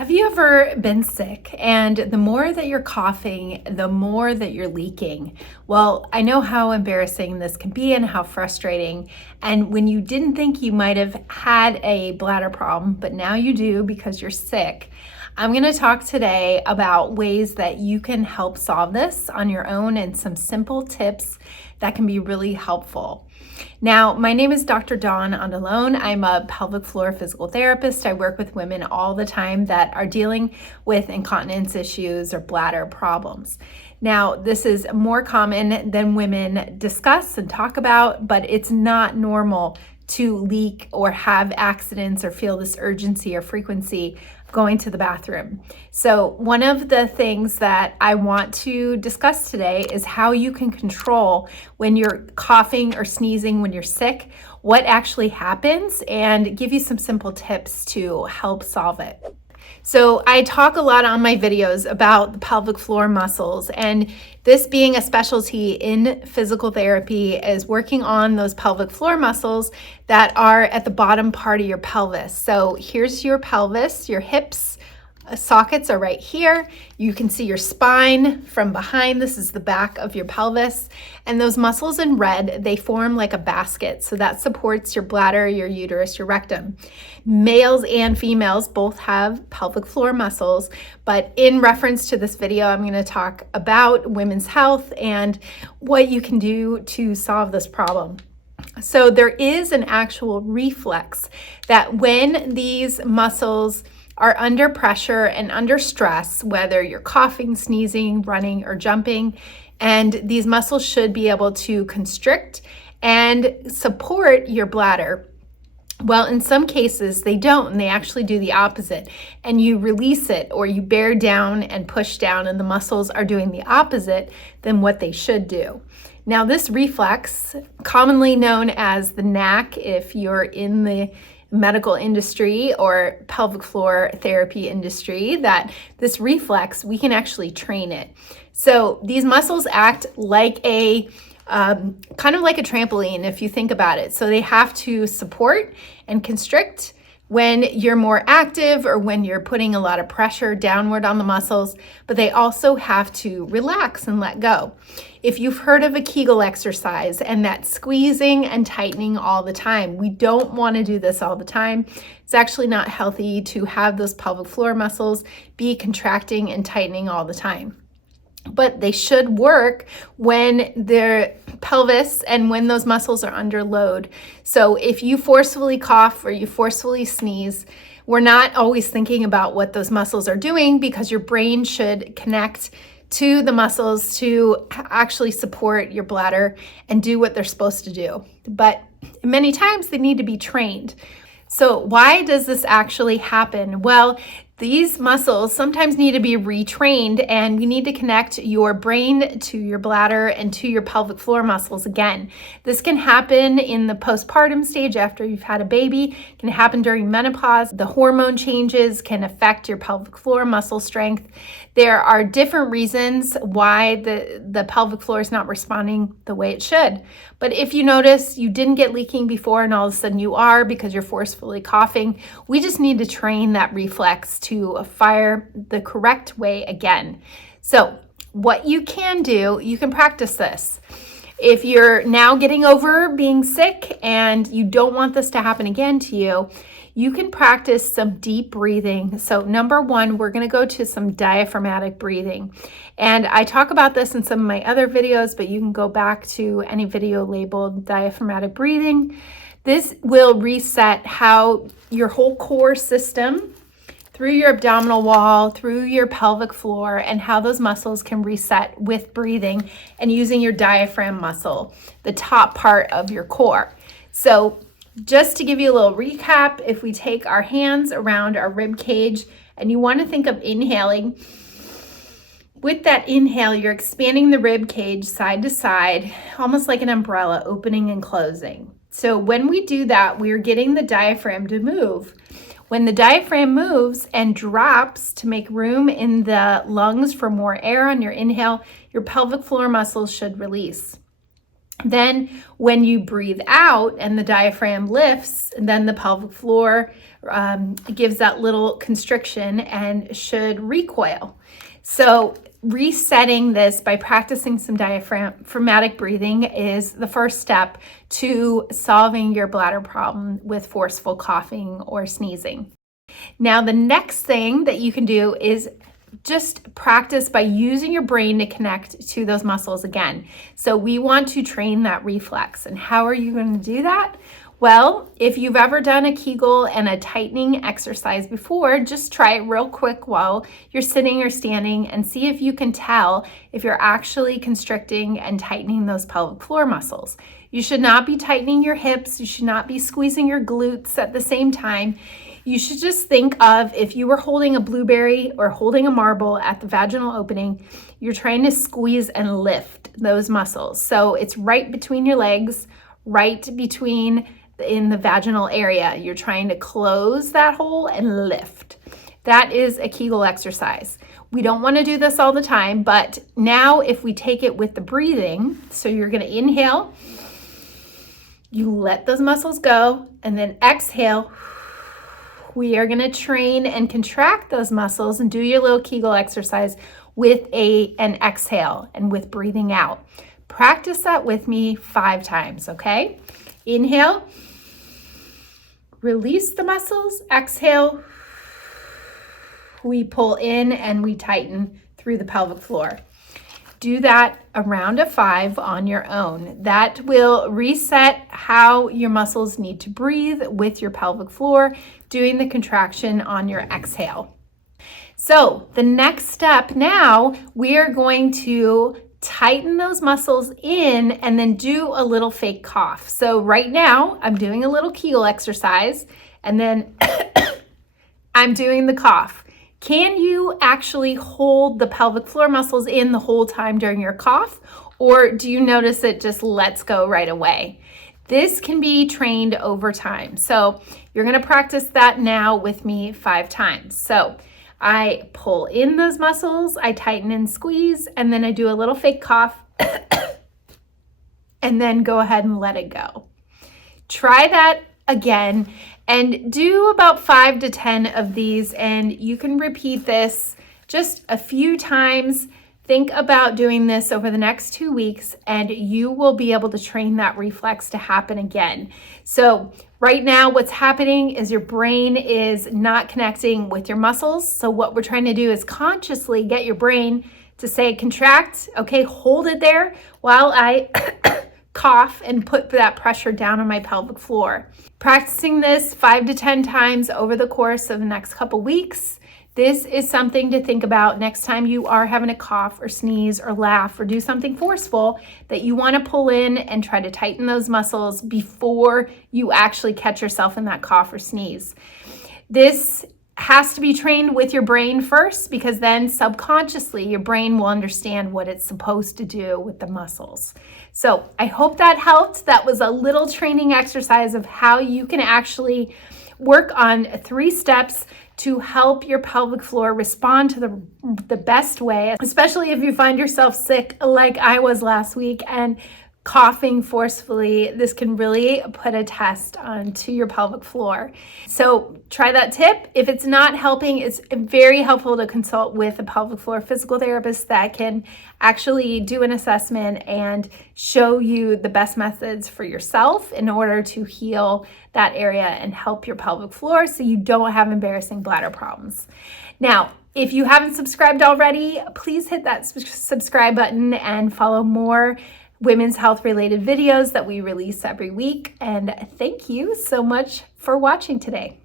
Have you ever been sick and the more that you're coughing, the more that you're leaking? Well, I know how embarrassing this can be and how frustrating. And when you didn't think you might have had a bladder problem, but now you do because you're sick, I'm going to talk today about ways that you can help solve this on your own and some simple tips that can be really helpful. Now, my name is Dr. Dawn Andalone. I'm a pelvic floor physical therapist. I work with women all the time that are dealing with incontinence issues or bladder problems. Now, this is more common than women discuss and talk about, but it's not normal to leak or have accidents or feel this urgency or frequency going to the bathroom. So one of the things that I want to discuss today is how you can control when you're coughing or sneezing when you're sick, what actually happens, and give you some simple tips to help solve it. So I talk a lot on my videos about the pelvic floor muscles, and this being a specialty in physical therapy is working on those pelvic floor muscles that are at the bottom part of your pelvis. So here's your pelvis, your hips. Sockets are right here. You can see your spine from behind. This is the back of your pelvis. And those muscles in red, they form like a basket. So that supports your bladder, your uterus, your rectum. Males and females both have pelvic floor muscles, but in reference to this video, I'm going to talk about women's health and what you can do to solve this problem. So there is an actual reflex that when these muscles are under pressure and under stress, whether you're coughing, sneezing, running, or jumping, and these muscles should be able to constrict and support your bladder. Well, in some cases they don't, and they actually do the opposite, and you release it or you bear down and push down, and the muscles are doing the opposite than what they should do. Now, this reflex, commonly known as the knack if you're in the medical industry or pelvic floor therapy industry, that this reflex, we can actually train it. So these muscles act like a kind of like a trampoline if you think about it. So they have to support and constrict when you're more active or when you're putting a lot of pressure downward on the muscles, but they also have to relax and let go. If you've heard of a Kegel exercise and that squeezing and tightening all the time, we don't want to do this all the time. It's actually not healthy to have those pelvic floor muscles be contracting and tightening all the time. But they should work when their pelvis and when those muscles are under load. So if you forcefully cough or you forcefully sneeze, we're not always thinking about what those muscles are doing because your brain should connect to the muscles to actually support your bladder and do what they're supposed to do. But many times they need to be trained. So why does this actually happen? Well, these muscles sometimes need to be retrained, and we need to connect your brain to your bladder and to your pelvic floor muscles again. This can happen in the postpartum stage after you've had a baby. It can happen during menopause. The hormone changes can affect your pelvic floor muscle strength. There are different reasons why the pelvic floor is not responding the way it should. But if you notice you didn't get leaking before and all of a sudden you are because you're forcefully coughing, we just need to train that reflex to fire the correct way again. So what you can do, you can practice this. If you're now getting over being sick and you don't want this to happen again to you, you can practice some deep breathing. So number one, we're going to go to some diaphragmatic breathing. And I talk about this in some of my other videos, but you can go back to any video labeled diaphragmatic breathing. This will reset how your whole core system through your abdominal wall, through your pelvic floor, and how those muscles can reset with breathing and using your diaphragm muscle, the top part of your core. So just to give you a little recap, if we take our hands around our rib cage and you want to think of inhaling, with that inhale, you're expanding the rib cage side to side, almost like an umbrella, opening and closing. So when we do that, we're getting the diaphragm to move. When the diaphragm moves and drops to make room in the lungs for more air on your inhale, your pelvic floor muscles should release. Then when you breathe out and the diaphragm lifts, then the pelvic floor gives that little constriction and should recoil. So resetting this by practicing some diaphragmatic breathing is the first step to solving your bladder problem with forceful coughing or sneezing. Now, the next thing that you can do is just practice by using your brain to connect to those muscles again. So we want to train that reflex. And how are you going to do that? Well, if you've ever done a Kegel and a tightening exercise before, just try it real quick while you're sitting or standing and see if you can tell if you're actually constricting and tightening those pelvic floor muscles. You should not be tightening your hips. You should not be squeezing your glutes at the same time. You should just think of if you were holding a blueberry or holding a marble at the vaginal opening, you're trying to squeeze and lift those muscles. So it's right between your legs, right between in the vaginal area. You're trying to close that hole and lift. That is a Kegel exercise. We don't want to do this all the time, but now if we take it with the breathing, so you're going to inhale, you let those muscles go, and then exhale. We are going to train and contract those muscles and do your little Kegel exercise with an exhale and with breathing out. Practice that with me 5 times, okay? Inhale, release the muscles, exhale, we pull in and we tighten through the pelvic floor. Do that a round of 5 on your own. That will reset how your muscles need to breathe with your pelvic floor, doing the contraction on your exhale. So the next step now, we are going to tighten those muscles in and then do a little fake cough. So right now I'm doing a little Kegel exercise and then I'm doing the cough. Can you actually hold the pelvic floor muscles in the whole time during your cough, or do you notice it just lets go right away? This can be trained over time. So you're going to practice that now with me 5 times. So I pull in those muscles, I tighten and squeeze, and then I do a little fake cough and then go ahead and let it go. Try that again and do about 5 to 10 of these, and you can repeat this just a few times. Think about doing this over the next 2 weeks and you will be able to train that reflex to happen again. So right now what's happening is your brain is not connecting with your muscles. So what we're trying to do is consciously get your brain to say contract, okay, hold it there while I cough and put that pressure down on my pelvic floor. Practicing this 5 to 10 times over the course of the next couple weeks. This is something to think about next time you are having a cough or sneeze or laugh or do something forceful that you want to pull in and try to tighten those muscles before you actually catch yourself in that cough or sneeze. This has to be trained with your brain first, because then subconsciously your brain will understand what it's supposed to do with the muscles. So I hope that helped. That was a little training exercise of how you can actually work on 3 steps to help your pelvic floor respond to the best way, especially if you find yourself sick like I was last week and coughing forcefully. This can really put a test onto your pelvic floor. So try that tip. If it's not helping, it's very helpful to consult with a pelvic floor physical therapist that can actually do an assessment and show you the best methods for yourself in order to heal that area and help your pelvic floor so you don't have embarrassing bladder problems. Now, if you haven't subscribed already, please hit that subscribe button and follow more women's health related videos that we release every week. And thank you so much for watching today.